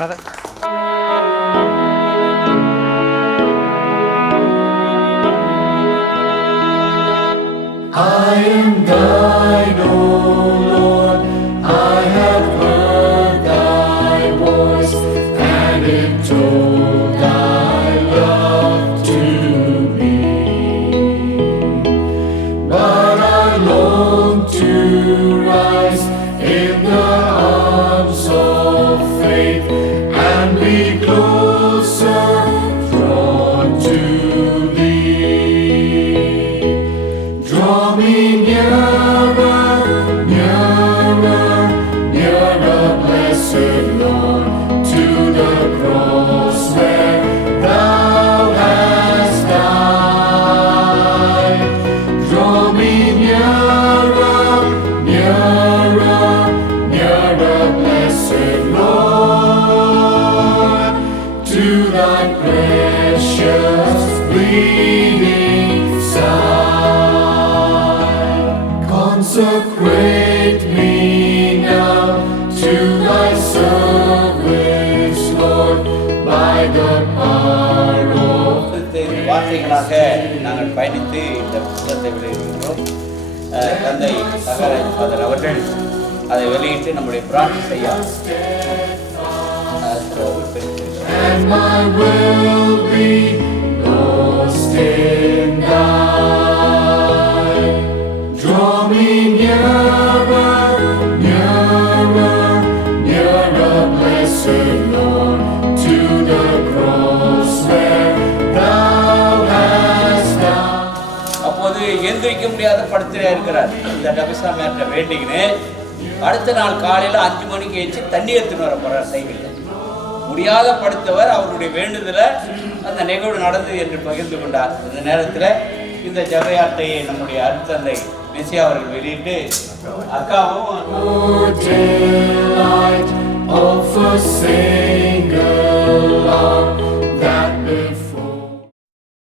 Brother. I am thine, O Lord, I have heard thy voice, and it told thy love to me. But I long to rise in the arms of faith and be closer drawn to thee. Draw me nearer, nearer, nearer, blessed Lord, to the cross where thou hast died. Draw me nearer, nearer, nearer, blessed Lord, to thy precious bleeding side. Consecrate me now to thy service, Lord, by the power of வார்த்தைகளாக நாங்கள் பயணித்து இந்த புத்தகத்தை வெளியிடுகிறோம். தந்தை சகராஜ் ஃபாதர் அவர்கள் அதை வெளியிட்டு நம்முடைய பிரார்த்தனை செய்ய and my will be lost in thine. Draw me nearer, nearer, nearer, blessed Lord, to the cross where thou hast died. அப்போது எந்திரிக்க முடியாத படுத்திலே இருக்கிறார். இந்த டபிசாமியார்ட்ட வேண்டிக்கின்னு அடுத்த நாள் காலையில் 5 மணிக்கு எழுச்சி தண்ணி எடுத்துன்னு வர போகிறார் சைக்கிளில். முடியாத படுத்தவர் அவருடைய வேண்டுதலை அந்த நிகழ்வு நடந்தது என்று பகிர்ந்து கொண்டார். இந்த நேரத்தில் இந்த ஜபயாட்டையை நம்முடைய அருட்தந்தை மெசியா அவர்கள் வெளியிட்டு அக்காவும் Delight of a single love.